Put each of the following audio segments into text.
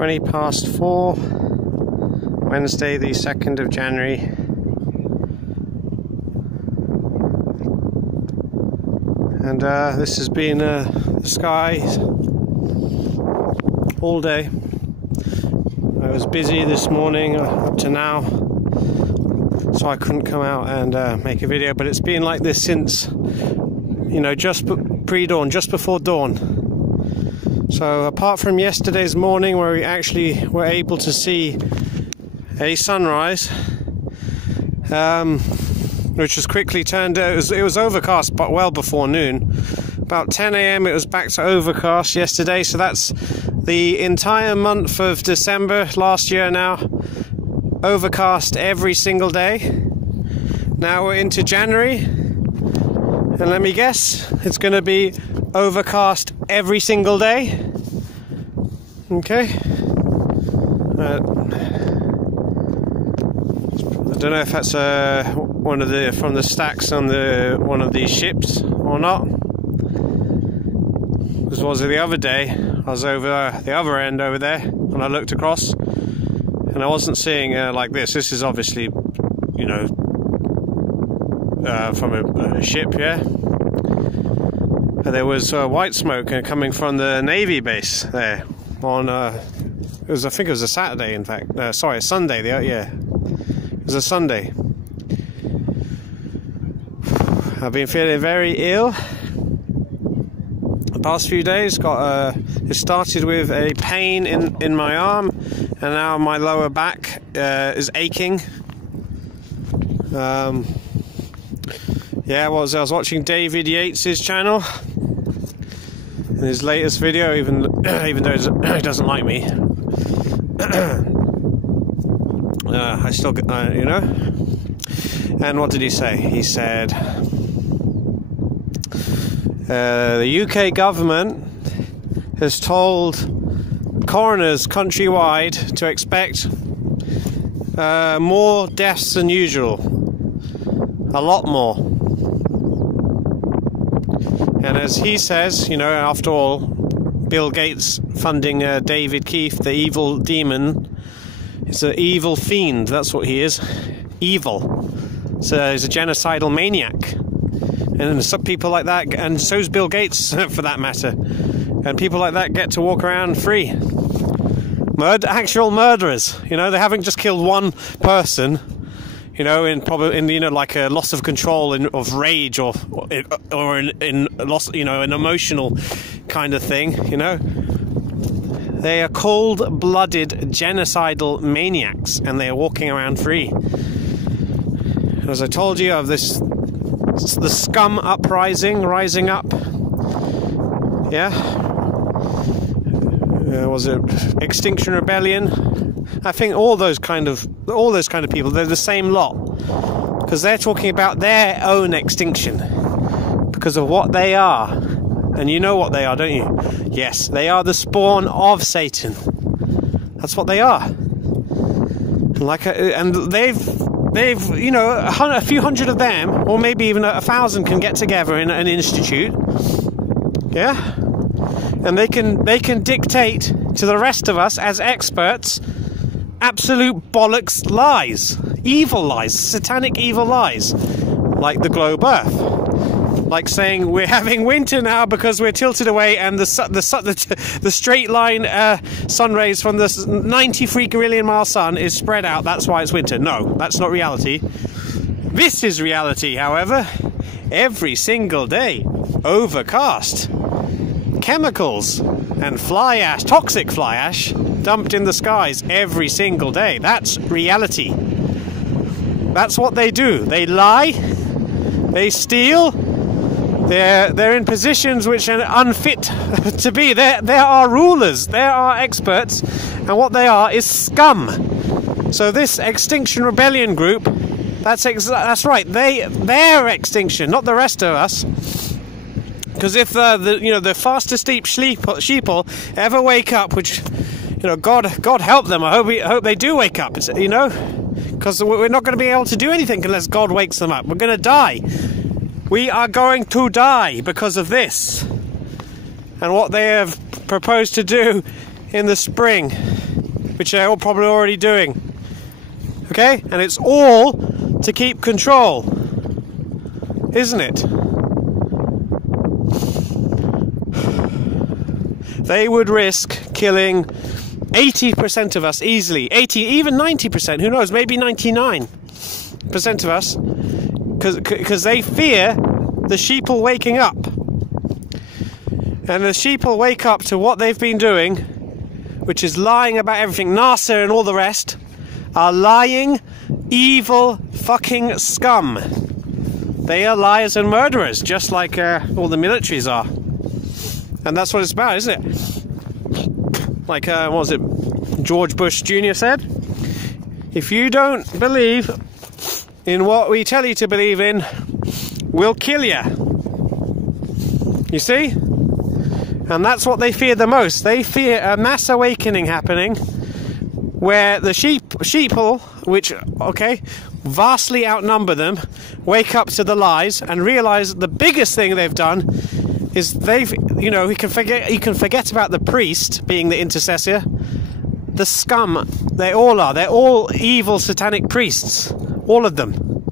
4:20, Wednesday the 2nd of January. And this has been the sky all day. I was busy this morning up to now, so I couldn't come out and make a video, but it's been like this since, you know, just pre-dawn, just before dawn. So apart from yesterday's morning where we actually were able to see a sunrise, which was quickly turned out, it was overcast but well before noon. About 10 AM it was back to overcast yesterday, so that's the entire month of December last year now, overcast every single day. Now we're into January, and let me guess, it's going to be overcast every single day. Okay. I don't know if that's one of the from the stacks on one of these ships or not. Because was it the other day? I was over the other end over there, and I looked across, and I wasn't seeing like this. This is obviously, you know, from a ship, yeah. But there was white smoke coming from the Navy base there on. I think it was a Saturday, in fact. Sorry, a Sunday. Yeah, it was a Sunday. I've been feeling very ill the past few days. It started with a pain in my arm, and now my lower back is aching. Yeah, I was watching David Yates's channel, in his latest video, even though he doesn't like me. I still get, you know. And what did he say? He said the UK government has told coroners countrywide to expect more deaths than usual. A lot more. And as he says, you know, after all, Bill Gates funding David Keith, the evil demon, is an evil fiend. That's what he is. Evil. So he's a genocidal maniac. And some people like that, and so's Bill Gates for that matter. And people like that get to walk around free. Actual murderers. You know, they haven't just killed one person. You know, in you know, like a loss of control of rage or in loss, you know, an emotional kind of thing. You know, they are cold-blooded genocidal maniacs, and they are walking around free. As I told you, of the scum uprising, rising up. Yeah, was it Extinction Rebellion? I think all those kind of people, they're the same lot, because they're talking about their own extinction because of what they are. And you know what they are, don't you? Yes, they are the spawn of Satan. That's what they are. And they've you know, a few hundred of them, or maybe even 1,000, can get together in an institute. Yeah, and they can dictate to the rest of us as experts absolute bollocks lies, evil lies, satanic evil lies, like the globe Earth, like saying we're having winter now because we're tilted away, and the straight line sun rays from the 93 billion mile sun is spread out. That's why it's winter. No, that's not reality. This is reality, however. Every single day, overcast, chemicals and fly ash, toxic fly ash, dumped in the skies every single day. That's reality. That's what they do. They lie, they steal, they're in positions which are unfit to be. There are rulers, there are experts, and what they are is scum. So this Extinction Rebellion group, that's right, their extinction, not the rest of us. Because if the fast asleep sheeple ever wake up, which, you know, God help them. I hope they do wake up. You know, because we're not going to be able to do anything unless God wakes them up. We're going to die. We are going to die because of this. And what they have proposed to do in the spring, which they're all probably already doing. Okay? And it's all to keep control, isn't it? They would risk killing 80% of us easily. 80, even 90%, who knows, maybe 99% of us, because they fear the sheeple waking up. And the sheeple wake up to what they've been doing, which is lying about everything. NASA and all the rest are lying, evil fucking scum. They are liars and murderers, just like all the militaries are. And that's what it's about, isn't it? Like, what was it, George Bush Jr. said? If you don't believe in what we tell you to believe in, we'll kill you. You see? And that's what they fear the most. They fear a mass awakening happening where the sheeple, which, okay, vastly outnumber them, wake up to the lies and realise the biggest thing they've done is they've, you know, you can forget about the priest being the intercessor. The scum, they all are. They're all evil satanic priests. All of them.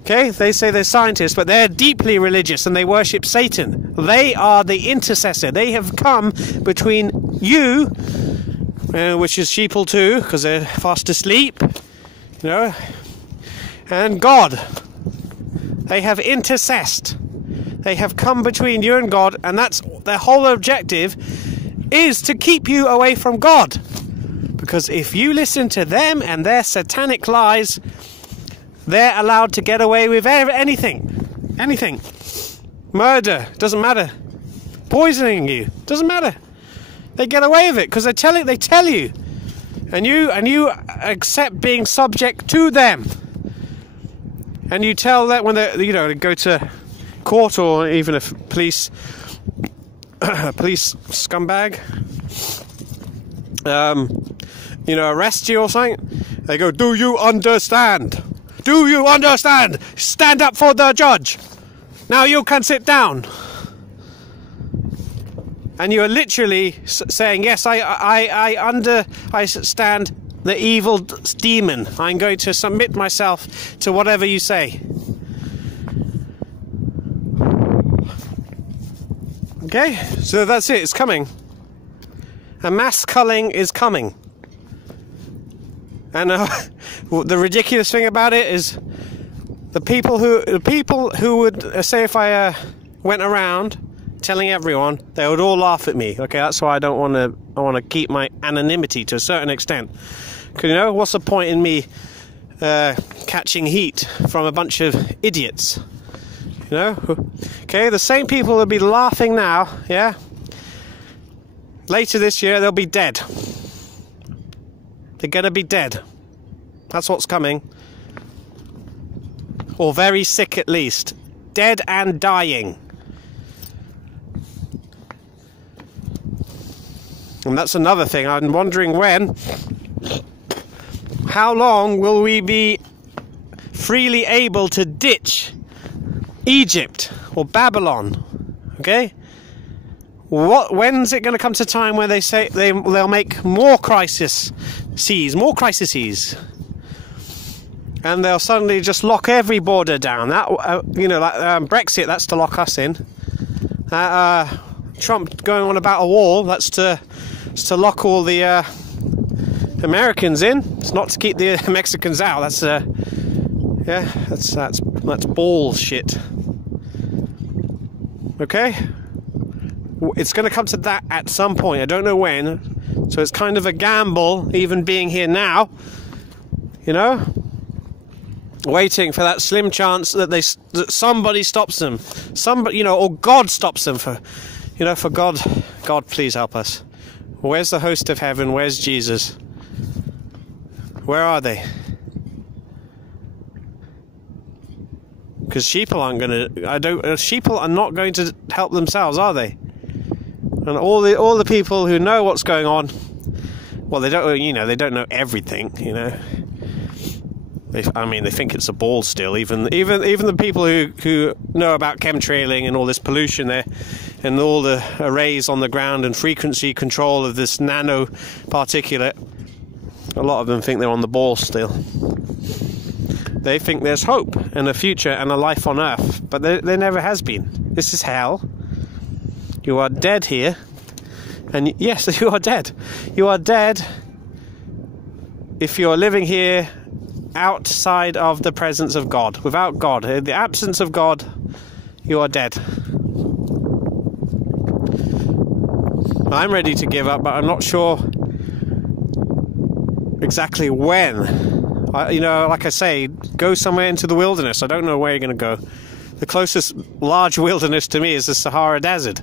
Okay? They say they're scientists, but they're deeply religious and they worship Satan. They are the intercessor. They have come between you, which is sheeple too, because they're fast asleep, you know, and God. They have intercessed. They have come between you and God, and that's their whole objective, is to keep you away from God. Because if you listen to them and their satanic lies, they're allowed to get away with anything. Anything. Murder, doesn't matter. Poisoning you, doesn't matter. They get away with it because they tell you. And you accept being subject to them. And you tell that when they, you know, go to court, or even if police scumbag you know, arrest you or something, they go, do you understand? Do you understand? Stand up for the judge. Now you can sit down. And you are literally saying, yes, I understand the evil demon. I'm going to submit myself to whatever you say. Okay, so that's it. It's coming. A mass culling is coming. And the ridiculous thing about it is the people who would say, if I went around telling everyone, they would all laugh at me. Okay, that's why I want to keep my anonymity to a certain extent. Because, you know, what's the point in me catching heat from a bunch of idiots? You know? Okay, the same people will be laughing now, yeah? Later this year, they'll be dead. They're going to be dead. That's what's coming. Or very sick at least. Dead and dying. And that's another thing. I'm wondering how long will we be freely able to ditch Egypt or Babylon? Okay? When's it going to come to time where they say they'll make more crises, and they'll suddenly just lock every border down? That you know, like Brexit, that's to lock us in. Trump going on about a wall, that's to lock all the Americans in. It's not to keep the Mexicans out. That's yeah, that's bullshit. Okay. It's going to come to that at some point. I don't know when. So it's kind of a gamble, even being here now. You know, waiting for that slim chance that somebody stops them. Somebody, you know, or God stops them. For God, please help us. Where's the host of heaven? Where's Jesus? Where are they? Because sheeple aren't going to. Sheeple are not going to help themselves, are they? And all the people who know what's going on, well, they don't. You know, they don't know everything. You know, they think it's a ball still. Even the people who know about chemtrailing and all this pollution, and all the arrays on the ground and frequency control of this nano particulate. A lot of them think they're on the ball still. They think there's hope and a future and a life on Earth, but there never has been. This is hell. You are dead here. And yes, you are dead. You are dead if you're living here outside of the presence of God. Without God, in the absence of God, you are dead. I'm ready to give up, but I'm not sure exactly when. Like I say, go somewhere into the wilderness. I don't know where you're going to go. The closest large wilderness to me is the Sahara Desert.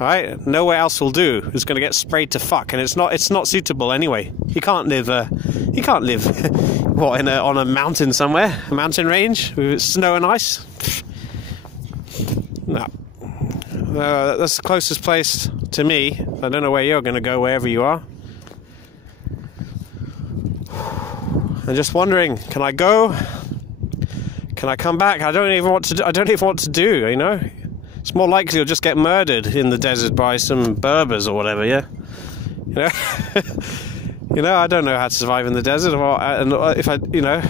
All right, nowhere else will do. It's going to get sprayed to fuck, and it's not suitable anyway. You can't live. What, on a mountain somewhere, a mountain range with snow and ice? No, that's the closest place to me. I don't know where you're going to go, wherever you are. I'm just wondering, can I go? Can I come back? I don't even want to do. You know, it's more likely you'll just get murdered in the desert by some Berbers or whatever. Yeah, you know. You know, I don't know how to survive in the desert, and if I, you know,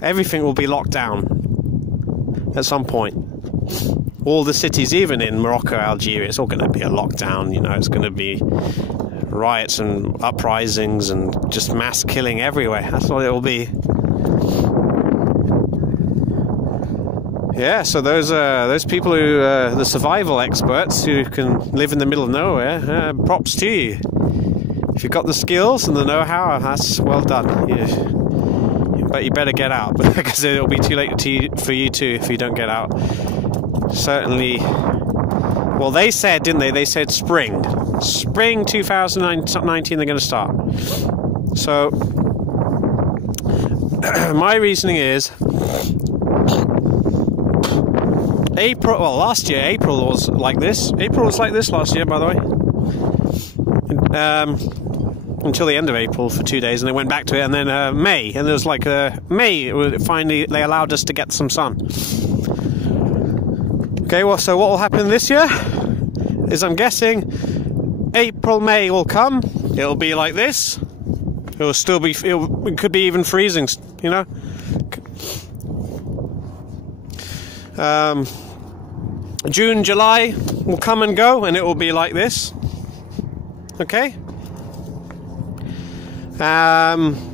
everything will be locked down at some point. All the cities, even in Morocco, Algeria, it's all going to be a lockdown. You know, it's going to be riots and uprisings and just mass killing everywhere. That's what it will be. Yeah, so those people who the survival experts who can live in the middle of nowhere, props to you. If you've got the skills and the know-how, that's well done. But you better get out, because it'll be too late for you too if you don't get out. Certainly. Well, they said, didn't they? They said spring 2019 they're going to start. So my reasoning is April. Well, last year April was like this. April was like this last year, by the way. Until the end of April for 2 days, and they went back to it, and then May, and there was like May. Finally, they allowed us to get some sun. Okay, well, so what will happen this year is, I'm guessing April, May will come. It'll be like this. It'll still be. It could be even freezing. You know. June, July will come and go, and it will be like this. Okay.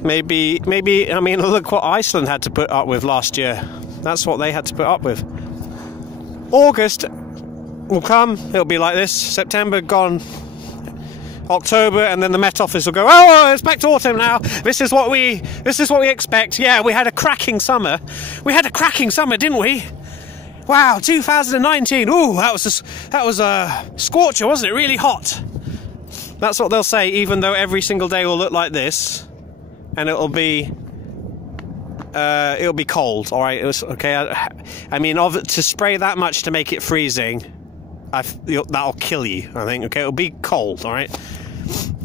Maybe. I mean, look what Iceland had to put up with last year. That's what they had to put up with. August will come. It'll be like this. September gone. October, and then the Met Office will go, oh, it's back to autumn now. This is what we expect. Yeah, we had a cracking summer. We had a cracking summer, didn't we? Wow, 2019. Ooh, that was a scorcher, wasn't it? Really hot. That's what they'll say, even though every single day will look like this, and it'll be cold. All right, it was okay. I mean, to spray that much to make it freezing, that'll kill you. I think. Okay, it'll be cold. All right,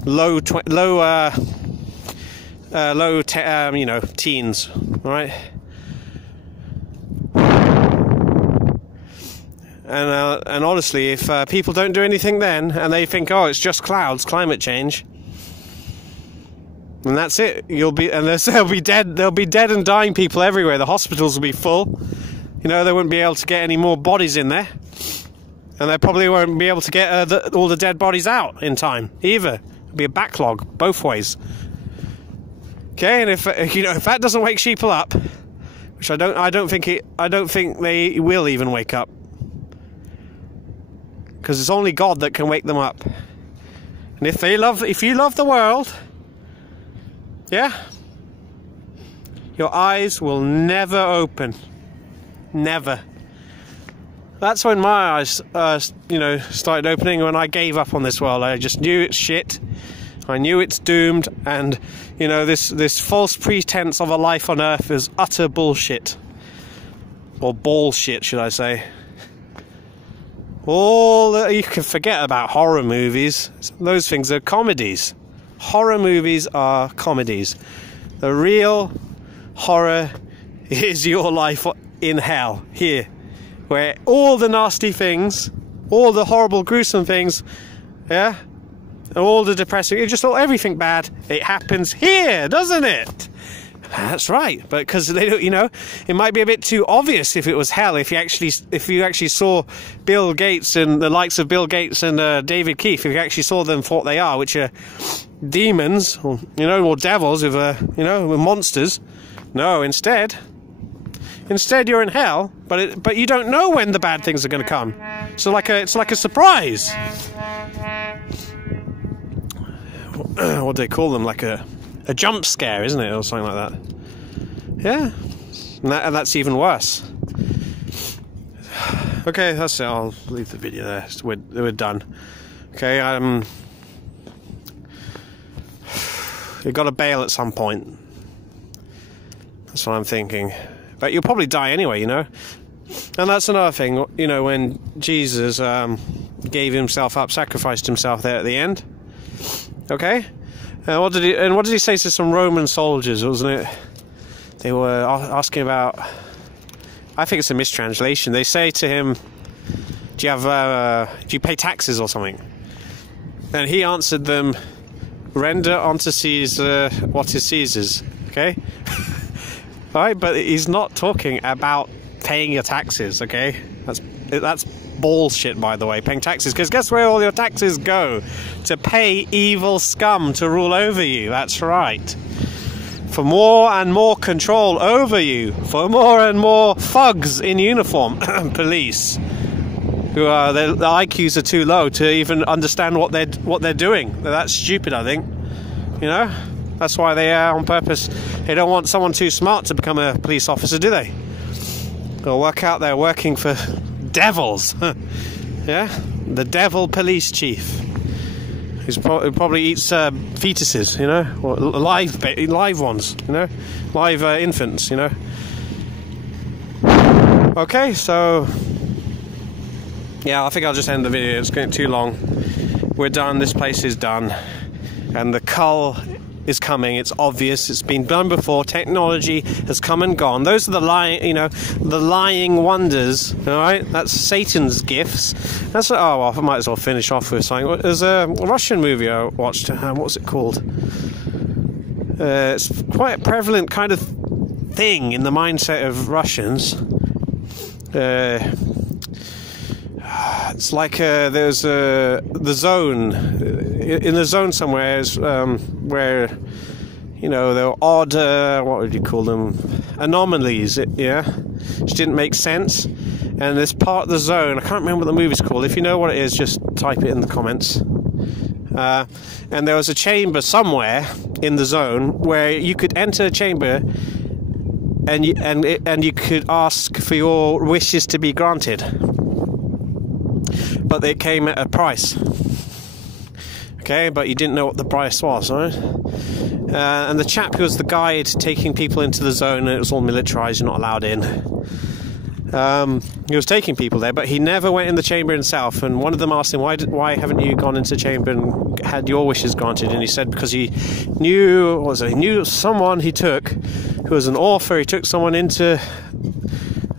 low teens. All right. And honestly, if people don't do anything then, and they think, oh, it's just clouds, climate change, and that's it. There'll be dead and dying people everywhere. The hospitals will be full. You know, they won't be able to get any more bodies in there, and they probably won't be able to get all the dead bodies out in time either. It'll be a backlog both ways. Okay, and if that doesn't wake people up, which I don't think they will even wake up. Because it's only God that can wake them up. And if you love the world, yeah, your eyes will never open. Never. That's when my eyes, started opening, when I gave up on this world. I just knew it's shit. I knew it's doomed, and this false pretense of a life on Earth is utter bullshit, or bullshit, should I say? You can forget about horror movies. Those things are comedies. Horror movies are comedies. The real horror is your life in hell, here, where all the nasty things, all the horrible, gruesome things, yeah, and all the depressing, it just all everything bad, it happens here, doesn't it? That's right, but because they don't, you know, it might be a bit too obvious if it was hell. If you actually saw Bill Gates and the likes of Bill Gates and David Keefe, if you actually saw them for what they are, which are demons, or, you know, or devils with you know, with monsters. No, instead you're in hell, but you don't know when the bad things are going to come. So it's like a surprise. What do they call them? Like a jump scare, isn't it, or something like that? Yeah, and that's even worse. Okay, that's it. I'll leave the video there. We're done. Okay, you've got to bail at some point. That's what I'm thinking. But you'll probably die anyway, you know. And that's another thing, you know, when Jesus gave himself up, sacrificed himself there at the end. Okay. What did he say to some Roman soldiers, wasn't it? They were asking about, I think it's a mistranslation. They say to him, do you pay taxes or something? And he answered them, render unto Caesar what is Caesar's. Okay? Alright, but he's not talking about paying your taxes, okay? That's bullshit, by the way, paying taxes, because guess where all your taxes go? To pay evil scum to rule over you. That's right. For more and more control over you, for more and more thugs in uniform, police, who are their IQs are too low to even understand what they're doing. That's stupid, I think. You know, that's why they are on purpose. They don't want someone too smart to become a police officer, do they? They'll work out they're working for devils. Yeah, the devil police chief. Who probably eats fetuses, you know, or live ones, you know, live infants, you know. Okay, so yeah, I think I'll just end the video. It's getting too long. We're done. This place is done, and the cull is coming. It's obvious. It's been done before. Technology has come and gone. Those are the lying wonders. All right, that's Satan's gifts. That's I might as well finish off with something. There's a Russian movie I watched. What's it called? It's quite a prevalent kind of thing in the mindset of Russians. It's like there's the zone. In the zone somewhere is where, you know, there are odd, what would you call them, anomalies, yeah, which didn't make sense. And this part of the zone, I can't remember what the movie's called. If you know what it is, just type it in the comments. And there was a chamber somewhere in the zone where you could enter a chamber and you could ask for your wishes to be granted. But they came at a price. Okay, but you didn't know what the price was, right? And the chap who was the guide taking people into the zone, and it was all militarized, you're not allowed in. He was taking people there, but he never went in the chamber himself. And one of them asked him, why haven't you gone into the chamber and had your wishes granted? And he said because he knew someone he took who was an author. He took someone into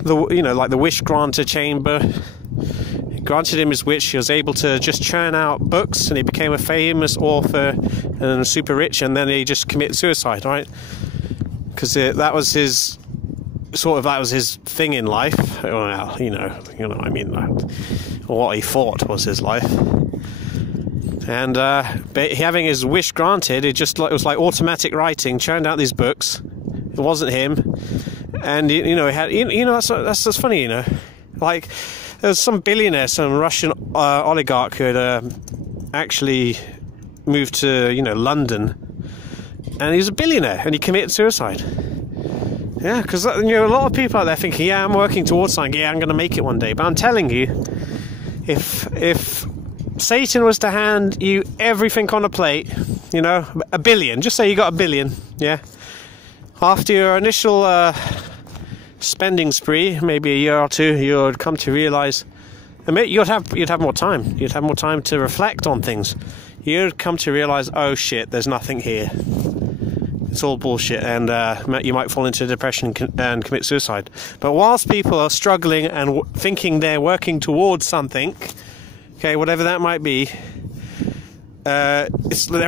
the, you know, like the wish granter chamber. Granted him his wish. He was able to just churn out books, and he became a famous author and super rich. And then he just committed suicide, right? Because that was his thing in life. Well, you know what I mean. What he thought was his life. And but having his wish granted, it was like automatic writing. Churned out these books. It wasn't him, and you know, he had, you know, that's just funny, you know, like. There was some billionaire, some Russian oligarch who had actually moved to, you know, London, and he was a billionaire, and he committed suicide. Yeah, because, you know, a lot of people out there thinking, yeah, I'm working towards something, yeah, I'm going to make it one day. But I'm telling you, if Satan was to hand you everything on a plate, you know, $1 billion, just say you got $1 billion, yeah, after your initial spending spree, maybe a year or two, you'd come to realise, you'd have more time. You'd have more time to reflect on things. You'd come to realise, oh shit, there's nothing here. it's all bullshit, and you might fall into depression and commit suicide. But whilst people are struggling and thinking they're working towards something, okay, whatever that might be, they're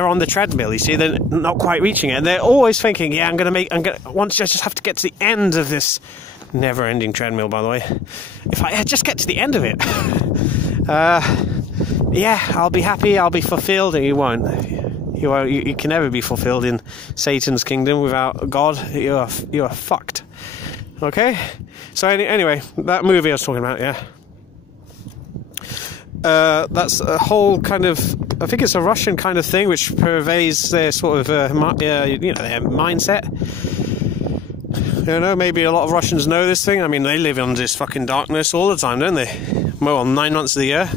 on the treadmill. You see, they're not quite reaching it, and they're always thinking, "Yeah, I just have to get to the end of this never-ending treadmill." By the way, if I just get to the end of it, yeah, I'll be happy, I'll be fulfilled. And you won't. You can never be fulfilled in Satan's kingdom without God. You are fucked. Okay. So anyway, that movie I was talking about, yeah. That's a whole kind of, I think it's a Russian kind of thing which pervades their sort of their mindset. Maybe a lot of Russians know this thing. I mean, they live in this fucking darkness all the time, don't they? Well, 9 months of the year.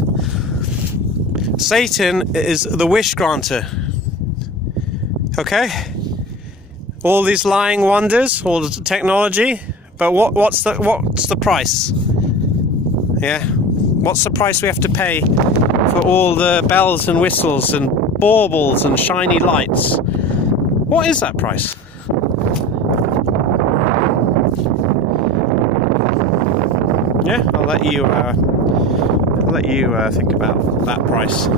Satan is the wish granter. Okay? All these lying wonders, all the technology, but what's the price? Yeah? What's the price we have to pay for all the bells and whistles and baubles and shiny lights? What is that price? Yeah, I'll let you think about that price.